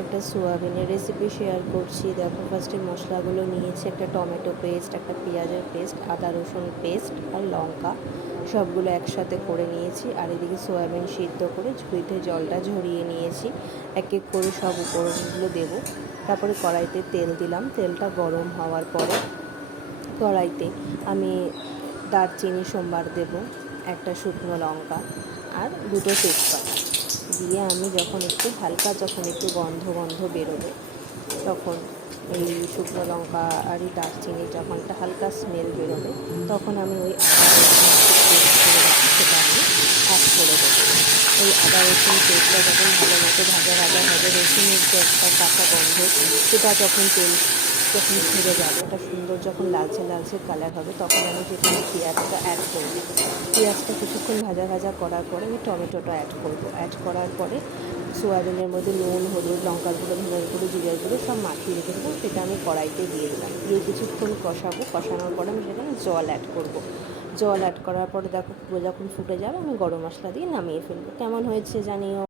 একটা সোয়াবিনের recipe share করছি। দেখো, ফার্স্টে মশলাগুলো নিয়েছি, একটা টমেটো পেস্ট, একটা পেঁয়াজের পেস্ট, আদা রসুন পেস্ট আর লঙ্কা, সবগুলো একসাথে করে নিয়েছি। আর এদিকে সোয়াবিন সিদ্ধ করে ঝুড়িতে জলটা ঝরিয়ে নিয়েছি। এক এক করে সব উপকরণগুলো দেবো। তারপরে কড়াইতে তেল দিলাম। তেলটা গরম হওয়ার পরে কড়াইতে আমি দারচিনি সোমবার দেবো, একটা শুকনো লঙ্কা আর দুটো তেজপাতা দিয়ে আমি যখন একটু গন্ধ গন্ধ বেরোবে, তখন এই শুকনো লঙ্কা আর এই দারচিনি যখন একটা হালকা স্মেল বেরোবে, তখন আমি ওই আদা রসুন পেস্ট করে রাখি, সেটা আমি অ্যাড করে দেবো। ওই আদা রসুন পেস্টটা যখন ভালো মতো ভাজা ভাজা হবে, রসুনের যে একটা কাঁচা গন্ধ, সেটা যখন ছেড়ে যাবে, একটা সুন্দর যখন লালচে লালচে কালার হবে, তখন আমি সেখানে পেঁয়াজটা অ্যাড করব। পেঁয়াজটা কিছুক্ষণ ভাজা ভাজা করার পরে আমি টমেটোটা অ্যাড করব। অ্যাড করার পরে সোয়াবিনের মধ্যে নুন, হলুদ, লঙ্কার গুঁড়ো, ধনের গুঁড়ো, জিরের গুঁড়ো সব মাখিয়ে রেখে দেবো, সেটা আমি কড়াইতে দিয়ে দিলাম। দিয়ে কিছুক্ষণ কষাবো। কষানোর পরে আমি সেখানে জল অ্যাড করব। জল অ্যাড করার পরে দেখো, পুরো যখন ফুটে যাবে, আমি গরম মশলা দিয়ে নামিয়ে ফেলবো। কেমন হয়েছে জানিও।